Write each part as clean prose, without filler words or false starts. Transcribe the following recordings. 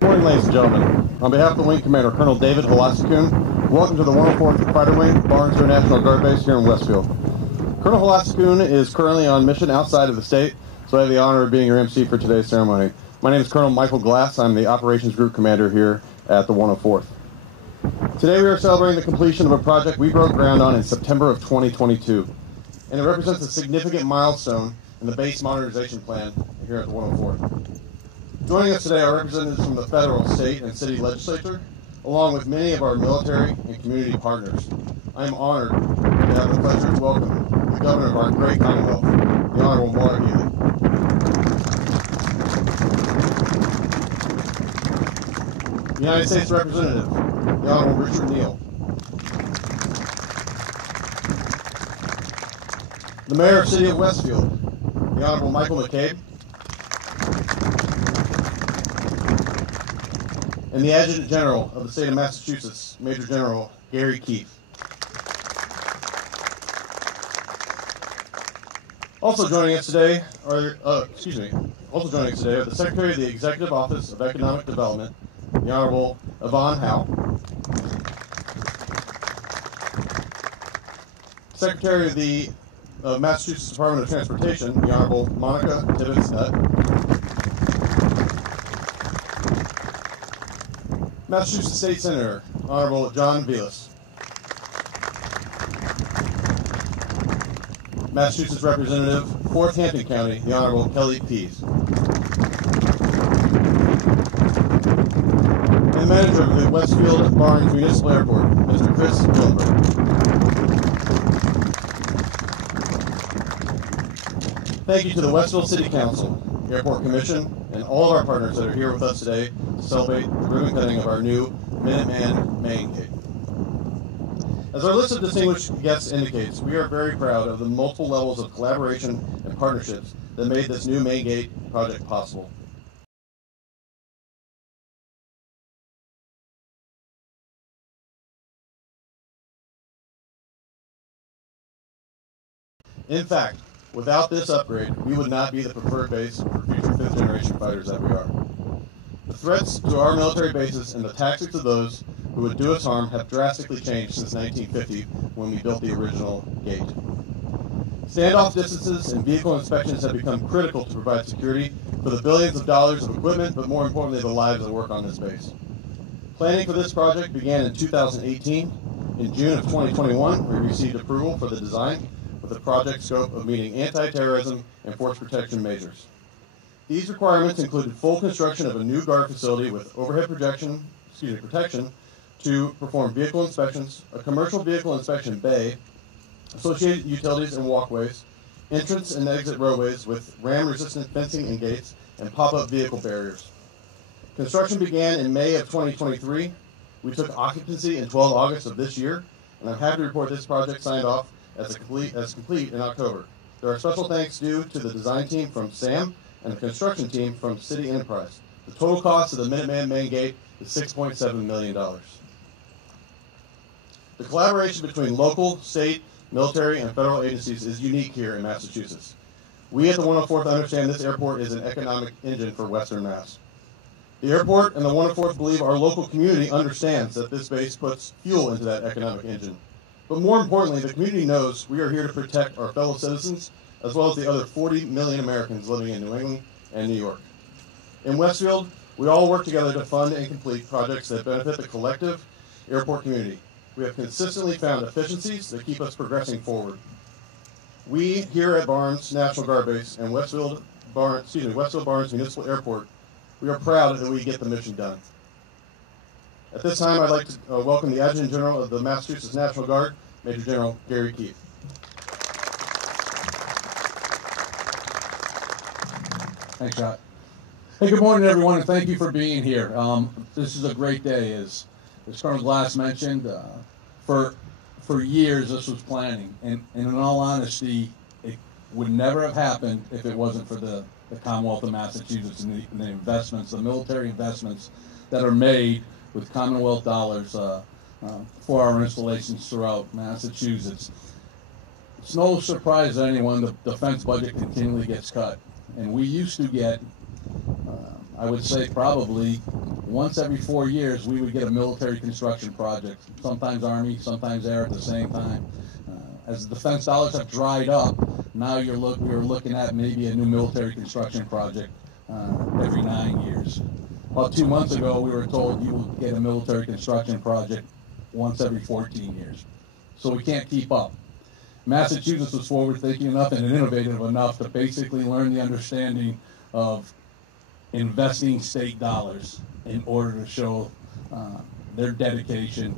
Good morning, ladies and gentlemen. On behalf of the Wing Commander, Colonel David Velasquez, welcome to the 104th Fighter Wing, Barnes Air National Guard Base here in Westfield. Colonel Velasquez is currently on mission outside of the state, so I have the honor of being your MC for today's ceremony. My name is Colonel Michael Glass. I'm the Operations Group Commander here at the 104th. Today we are celebrating the completion of a project we broke ground on in September of 2022, and it represents a significant milestone in the base modernization plan here at the 104th. Joining us today are representatives from the federal, state, and city legislature, along with many of our military and community partners. I am honored to have the pleasure to welcome the governor of our great Commonwealth, the Honorable Maura Healey. The United States Representative, the Honorable Richard Neal. The Mayor of the City of Westfield, the Honorable Michael McCabe. And the Adjutant General of the State of Massachusetts, Major General Gary Keith. Also joining us today are the Secretary of the Executive Office of Economic Development, the Honorable Yvonne Howe. Secretary of the Massachusetts Department of Transportation, the Honorable Monica Tibbetts-Nutt. Massachusetts State Senator, Honorable John Velas. Massachusetts Representative, 4th Hampton County, the Honorable Kelly Pease. And the Manager of the Westfield Barnes Municipal Airport, Mr. Chris Willenberg. Thank you to the Westfield City Council, Airport Commission, and all of our partners that are here with us today to celebrate the ribbon cutting of our new Minuteman main gate. As our list of distinguished guests indicates, we are very proud of the multiple levels of collaboration and partnerships that made this new main gate project possible. In fact, without this upgrade, we would not be the preferred base for future 5th generation fighters that we are. The threats to our military bases and the tactics of those who would do us harm have drastically changed since 1950 when we built the original gate. Standoff distances and vehicle inspections have become critical to provide security for the billions of dollars of equipment, but more importantly, the lives that work on this base. Planning for this project began in 2018. In June of 2021, we received approval for the design with a project scope of meeting anti-terrorism and force protection measures. These requirements included full construction of a new guard facility with overhead protection to perform vehicle inspections, a commercial vehicle inspection bay, associated utilities and walkways, entrance and exit roadways with ram-resistant fencing and gates, and pop-up vehicle barriers. Construction began in May of 2023. We took occupancy in 12 August of this year, and I'm happy to report this project signed off as complete in October. There are special thanks due to the design team from SAM and the construction team from City Enterprise. The total cost of the Minuteman main gate is $6.7 million. The collaboration between local, state, military, and federal agencies is unique here in Massachusetts. We at the 104th understand this airport is an economic engine for Western Mass. The airport and the 104th believe our local community understands that this base puts fuel into that economic engine. But more importantly, the community knows we are here to protect our fellow citizens as well as the other 40 million Americans living in New England and New York. In Westfield, we all work together to fund and complete projects that benefit the collective airport community. We have consistently found efficiencies that keep us progressing forward. We here at Barnes National Guard Base and Westfield Barnes Municipal Airport, we are proud that we get the mission done. At this time, I'd like to welcome the Adjutant General of the Massachusetts National Guard, Major General Gary Keith. Thanks, Scott. Hey, good morning, everyone, and thank you for being here. This is a great day, as Colonel Glass mentioned. For years, this was planning, and in all honesty, it would never have happened if it wasn't for the Commonwealth of Massachusetts and the investments, the military investments that are made with Commonwealth dollars for our installations throughout Massachusetts. It's no surprise to anyone the defense budget continually gets cut. And we used to get, I would say probably, once every 4 years, we would get a military construction project, sometimes Army, sometimes Air at the same time. As the defense dollars have dried up, now we are looking at maybe a new military construction project every 9 years. About 2 months ago, we were told you will get a military construction project once every 14 years. So we can't keep up. Massachusetts was forward-thinking enough and innovative enough to basically learn the understanding of investing state dollars in order to show their dedication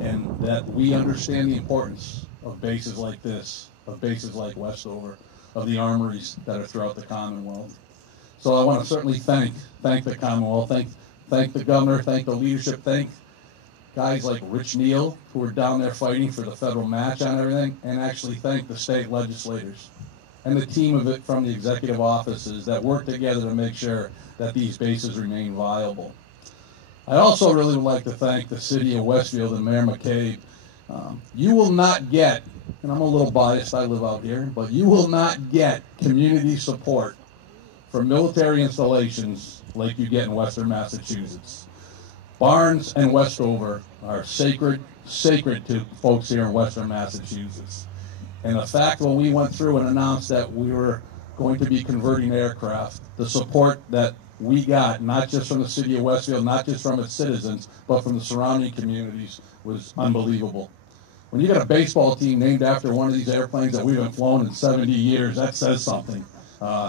and that we understand the importance of bases like this, of bases like Westover, of the armories that are throughout the Commonwealth. So I want to certainly thank the Commonwealth, thank the governor, thank the leadership, thank guys like Rich Neal, who are down there fighting for the federal match on everything, and actually thank the state legislators and the team of it from the executive offices that work together to make sure that these bases remain viable. I also really would like to thank the city of Westfield and Mayor McCabe. You will not get, and I'm a little biased, I live out here, but you will not get community support for military installations like you get in Western Massachusetts. Barnes and Westover are sacred to folks here in Western Massachusetts. And the fact when we went through and announced that we were going to be converting aircraft, the support that we got, not just from the city of Westfield, not just from its citizens, but from the surrounding communities, was unbelievable. When you got a baseball team named after one of these airplanes that we've been flown in 70 years, that says something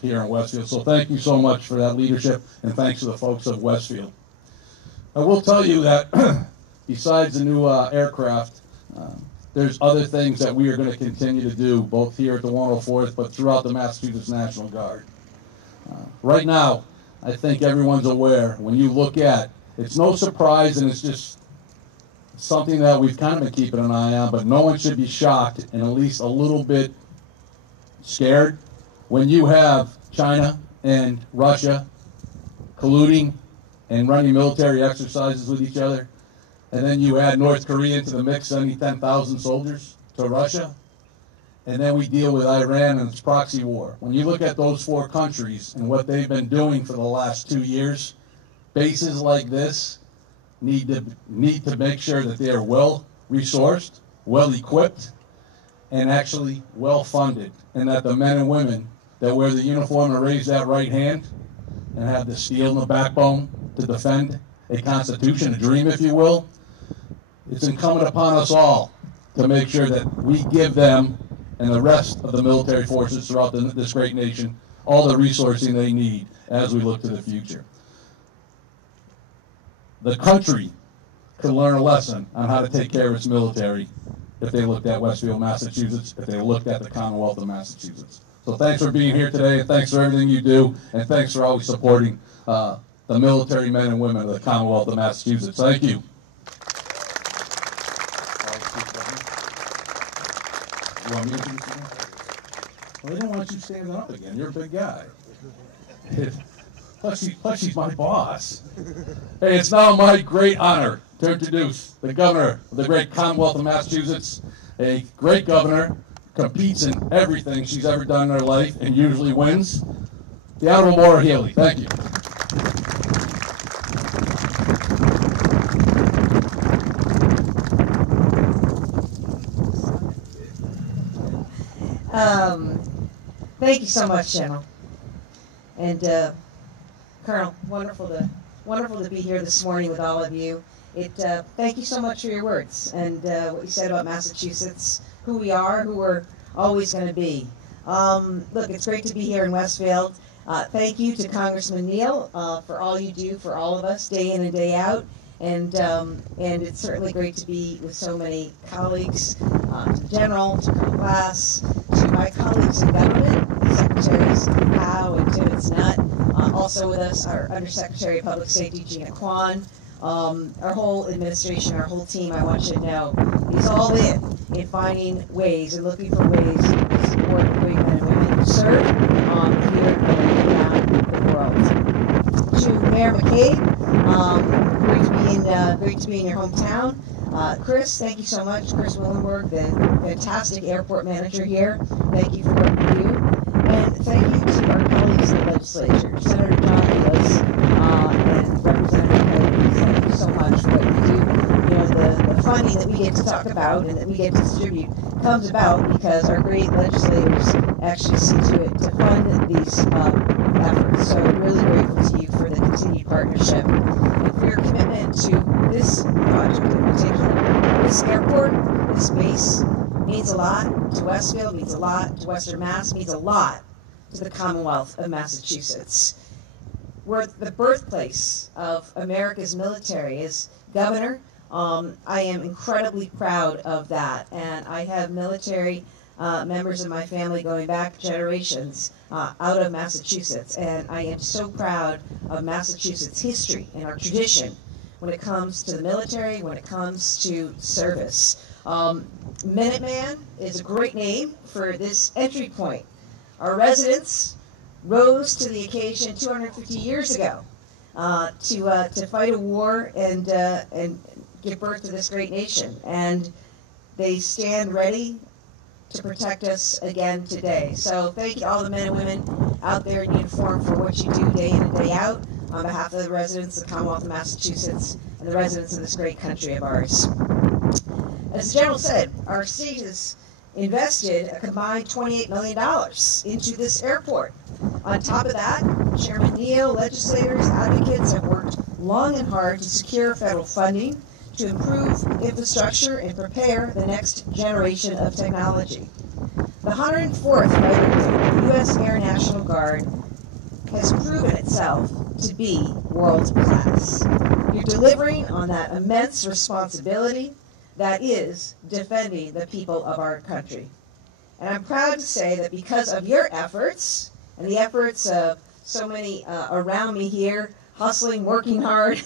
here in Westfield. So thank you so much for that leadership, and thanks to the folks of Westfield. I will tell you that besides the new aircraft, there's other things that we are going to continue to do, both here at the 104th, but throughout the Massachusetts National Guard. Right now, I think everyone's aware, when you look at, it's no surprise, and it's just something that we've kind of been keeping an eye on, but no one should be shocked and at least a little bit scared when you have China and Russia colluding and running military exercises with each other, and then you add North Korea into the mix, sending 10,000 soldiers to Russia, and then we deal with Iran and its proxy war. When you look at those four countries and what they've been doing for the last 2 years, bases like this need to make sure that they are well-resourced, well-equipped, and actually well-funded, and that the men and women that wear the uniform and raise that right hand and have the steel in the backbone to defend a constitution, a dream, if you will, it's incumbent upon us all to make sure that we give them and the rest of the military forces throughout this great nation all the resourcing they need as we look to the future. The country could learn a lesson on how to take care of its military if they looked at Westfield, Massachusetts, if they looked at the Commonwealth of Massachusetts. So thanks for being here today, and thanks for everything you do, and thanks for always supporting the military men and women of the Commonwealth of Massachusetts. Thank you. You want me to do something? Well, they don't want you standing up again. You're a big guy. Plus she's my boss. Hey, it's now my great honor to introduce the governor of the great Commonwealth of Massachusetts, a great governor, competes in everything she's ever done in her life and usually wins, the Honorable Maura Healey. Thank you. Thank you so much, General. And Colonel, wonderful to be here this morning with all of you. Thank you so much for your words and what you said about Massachusetts, who we are, who we're always going to be. Look, it's great to be here in Westfield. Thank you to Congressman Neal for all you do for all of us, day in and day out. And it's certainly great to be with so many colleagues, to the General, to Colonel Glass, to my colleagues in government, Secretaries Howe and Tibbetts Nutt. Also with us, our Undersecretary of Public Safety, Gina Kwan. Our whole administration, our whole team, I want you to know, is all in finding ways and looking for ways to support the great men and women who serve here and around the world. To Mayor McCabe, great to be in your hometown. Chris, thank you so much. Chris Willenberg, the fantastic airport manager here. Thank you for what you do. And thank you to our colleagues in the legislature, Senator John Lewis And Representative Kennedy, thank you so much for what you do. You know, the funding that we get to talk about and that we get to distribute comes about because our great legislators actually see to it to fund these efforts. So I'm really grateful to you for the continued partnership and for your commitment to this project in particular. This airport, this base, means a lot to Westfield, means a lot to Western Mass, means a lot to the Commonwealth of Massachusetts. We're the birthplace of America's military. As governor, I am incredibly proud of that, and I have military members of my family going back generations out of Massachusetts, and I am so proud of Massachusetts' history and our tradition when it comes to the military, when it comes to service. Minuteman is a great name for this entry point. Our residents rose to the occasion 250 years ago to fight a war and give birth to this great nation, and they stand ready to protect us again today. So thank you to all the men and women out there in uniform for what you do day in and day out on behalf of the residents of the Commonwealth of Massachusetts and the residents of this great country of ours. As the General said, our state has invested a combined $28 million into this airport. On top of that, Chairman Neal, legislators, advocates have worked long and hard to secure federal funding to improve infrastructure and prepare the next generation of technology. The 104th Fighter, the U.S. Air National Guard, has proven itself to be world class. You're delivering on that immense responsibility that is defending the people of our country. And I'm proud to say that because of your efforts and the efforts of so many around me here, hustling, working hard,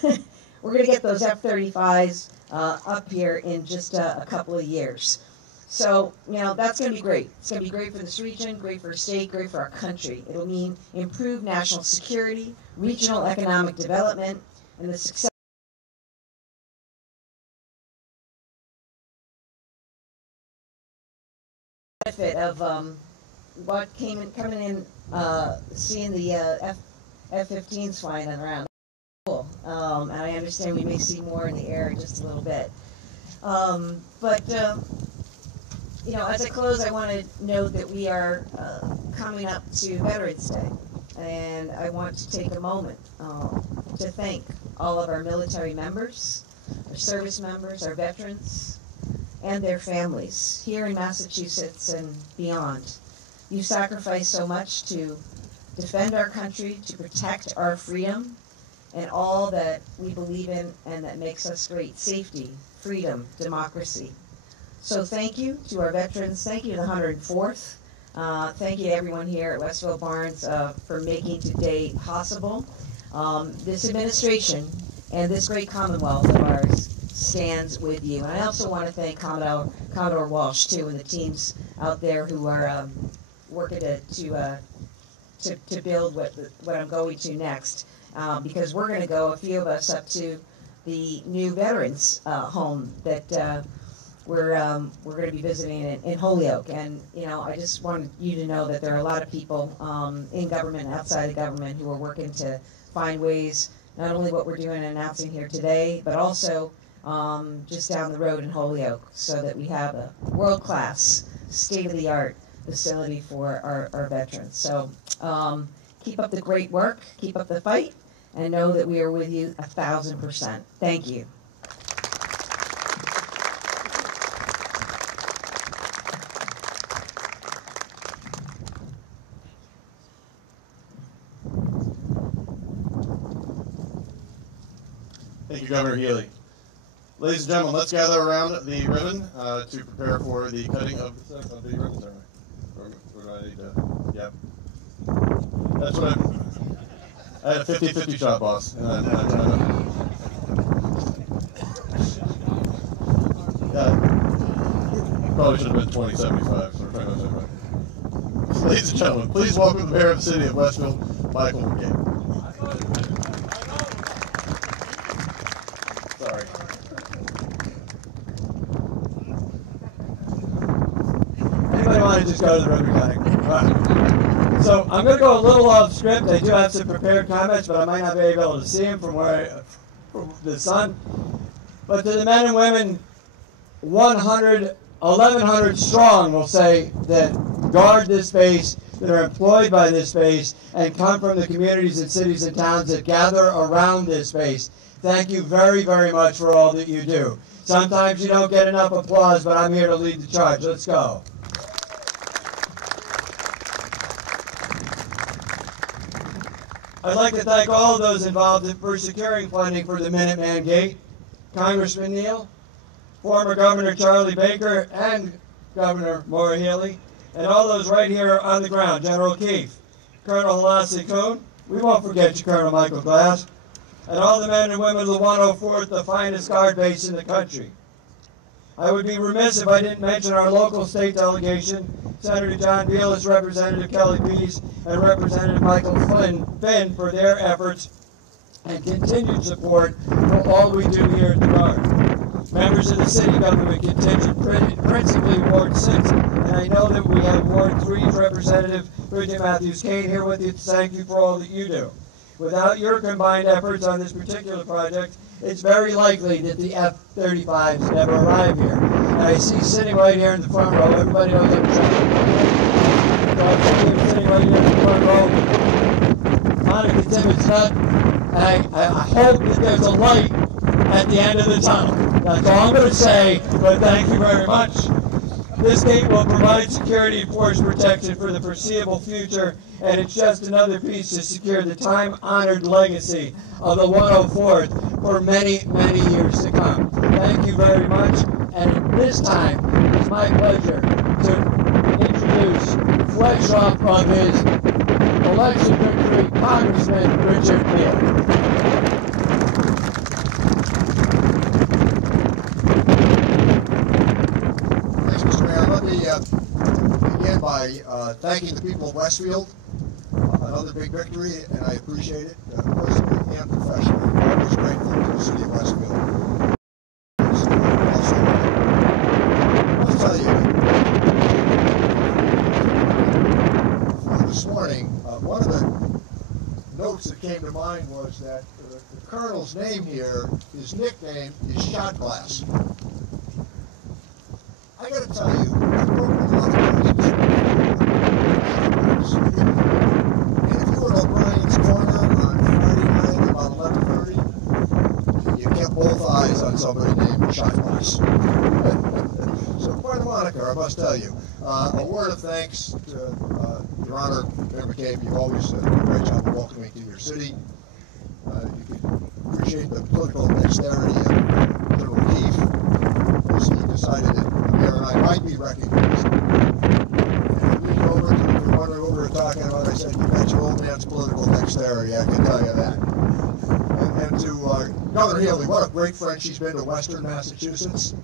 we're going to get those F-35s up here in just a couple of years. So, you know, that's going to be great. It's going to be great for this region, great for our state, great for our country. It'll mean improved national security, regional economic development, and the success benefit of what coming in, seeing the F-15s flying around. Cool. And I understand we may see more in the air in just a little bit. You know, as I close, I want to note that we are coming up to Veterans Day, and I want to take a moment to thank all of our military members, our service members, our veterans, and their families here in Massachusetts and beyond. You sacrificed so much to defend our country, to protect our freedom, and all that we believe in and that makes us great: safety, freedom, democracy. So thank you to our veterans. Thank you to the 104th. Thank you to everyone here at Westfield Barnes for making today possible. This administration and this great Commonwealth of ours stands with you. And I also want to thank Commodore Walsh, too, and the teams out there who are working to build what I'm going to next. Because we're going to go, a few of us, up to the new veterans home that we're going to be visiting in Holyoke. And, you know, I just wanted you to know that there are a lot of people in government and outside of government who are working to find ways, not only what we're doing and announcing here today, but also just down the road in Holyoke, so that we have a world-class, state-of-the-art facility for our veterans. So keep up the great work, keep up the fight, and know that we are with you 1,000%. Thank you. Thank you, Governor Healy. Ladies and gentlemen, let's gather around the ribbon to prepare for the cutting of the ribbon ceremony. Or do I need to? Yep. That's what I had a 50-50 shot, boss. Probably should have been 20-75. So we're trying to do. Ladies and gentlemen, please welcome the mayor of the city of Westfield, Michael McGinn. Sorry. Anybody want to just go to the ribbon cutting? So I'm going to go a little off script. I do have some prepared comments, but I might not be able to see them from from the sun. But to the men and women, 1,100 strong, will say, that guard this space, that are employed by this space, and come from the communities and cities and towns that gather around this space. Thank you very, very much for all that you do. Sometimes you don't get enough applause, but I'm here to lead the charge. Let's go. I'd like to thank all of those involved for securing funding for the Minuteman Gate. Congressman Neal, former Governor Charlie Baker, and Governor Maura Healey, and all those right here on the ground, General Keefe, Colonel Halassi Kuhn, we won't forget you, Colonel Michael Glass, and all the men and women of the 104th, the finest guard base in the country. I would be remiss if I didn't mention our local state delegation, Senator John Bielis, Representative Kelly Pease, and Representative Michael Finn for their efforts and continued support for all we do here at the Guard. Members of the city government contingent, principally Ward 6, and I know that we have Ward 3's Representative Bridget Matthews-Kane here with you to thank you for all that you do. Without your combined efforts on this particular project, it's very likely that the F-35s never arrive here. And I see sitting right here in the front row, everybody knows I'm sitting right here in the front row, Monica Timmons-Nutt, and I hope that there's a light at the end of the tunnel. That's all I'm going to say, but thank you very much. This gate will provide security and force protection for the foreseeable future, and it's just another piece to secure the time-honored legacy of the 104th for many, many years to come. Thank you very much, and at this time, it's my pleasure to introduce fresh off of his election victory, Congressman Richard Neal. Begin by thanking the people of Westfield. Another big victory, and I appreciate it personally and professionally. I'm always grateful to the city of Westfield. Also, I'll tell you, this morning, one of the notes that came to mind was that the Colonel's name here, his nickname is Shot Glass. I got to tell you, I've broken a lot of places. And if you were at O'Brien's Corner on Friday night about 11:30, you kept both eyes on somebody named Shot Glass. So quite a moniker, I must tell you. A word of thanks to Your Honor, Member Cave. You've always done a great job of welcoming to your city. You can appreciate the political dexterity of General Keefe. So he decided that Mayor and I might be recognized. And I leaned over to the one we were talking about. I said, "You got your old man's political dexterity, I can tell you that." And to Governor Healey, what a great friend she's been to Western Massachusetts.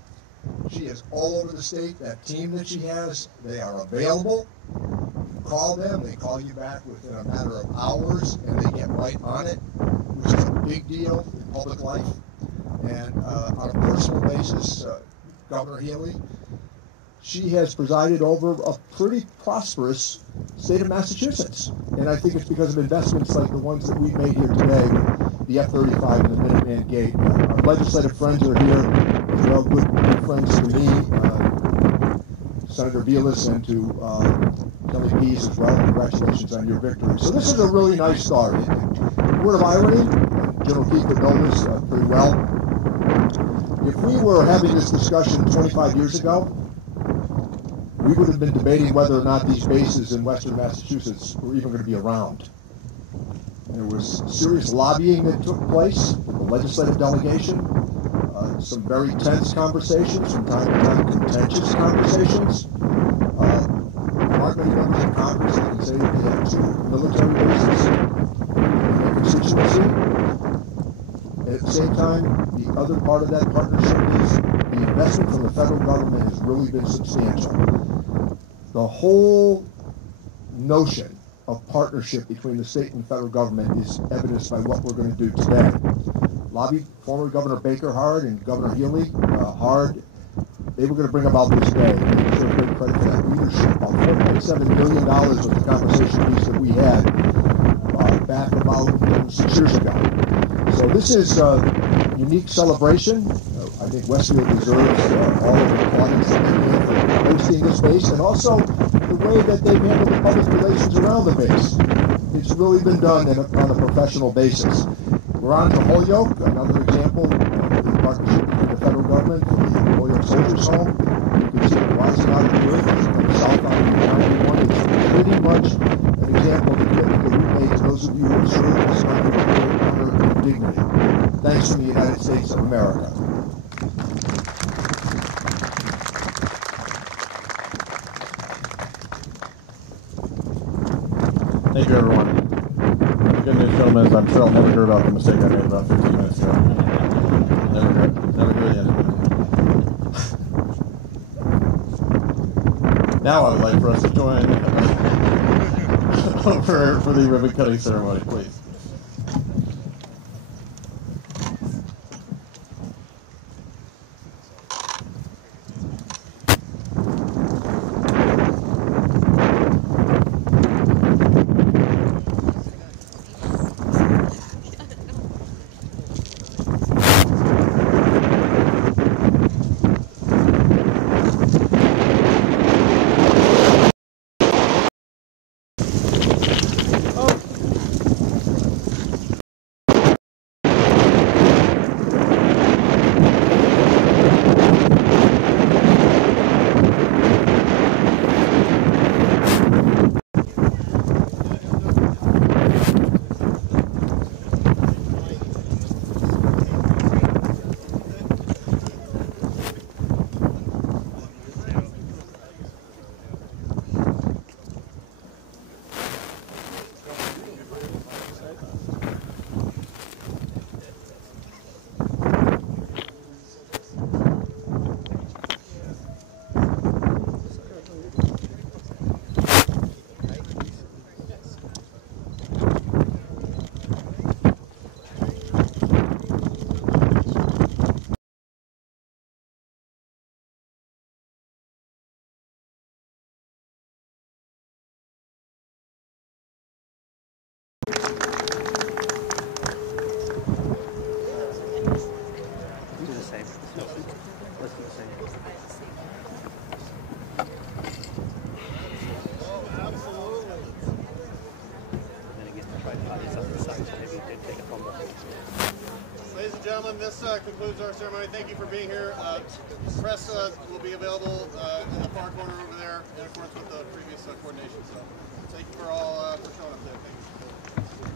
She is all over the state. That team that she has, they are available. You call them, they call you back within a matter of hours, and they get right on it, which is a big deal in public life. And on a personal basis, Governor Healey, she has presided over a pretty prosperous state of Massachusetts. And I think it's because of investments like the ones that we've made here today with the F-35 and the Minuteman Gate. Our legislative friends are here as well, good friends to me, Senator Bielis, and to Kelly Pease as well. Congratulations on your victory. So this is a really nice start. Word of irony, General Keefe would know this pretty well. If we were having this discussion 25 years ago, we would have been debating whether or not these bases in Western Massachusetts were even going to be around. There was serious lobbying that took place with the legislative delegation, some very tense conversations, from time to time contentious conversations. There aren't many members of Congress that can say that they have 2 military bases in their constituency. At the same time, the other part of that partnership is the investment from the federal government has really been substantial. The whole notion of partnership between the state and federal government is evidenced by what we're going to do today. Lobbied former Governor Baker hard and Governor Healey hard. They were going to bring about this day. It's a great credit for that leadership. About $4.7 million was the conversation piece that we had back about 6 years ago. So this is a unique celebration. I think Westfield deserves all of the plaudits that they get for hosting the space, and also the way that they've handled the public relations around the base. It's really been done on a professional basis. We're on to Holyoke, another example of the partnership between the federal government for the Holyoke Soldiers Home. You can see it rising out of the earth from south on the 91. It's pretty much an example of the commitment that we made to those of you who have served this country with great honor and dignity. Thanks from the United States of America. Thank you, everyone. The good news, gentlemen, is I'm sure I'll never hear about the mistake I made about 15 minutes ago. Never hear the end of it. Now I would like for us to join over for the ribbon cutting ceremony, please. Ladies and gentlemen, this concludes our ceremony. Thank you for being here. Press will be available in the far corner over there in accordance with the previous coordination. So thank you for all for showing up there. Thank you.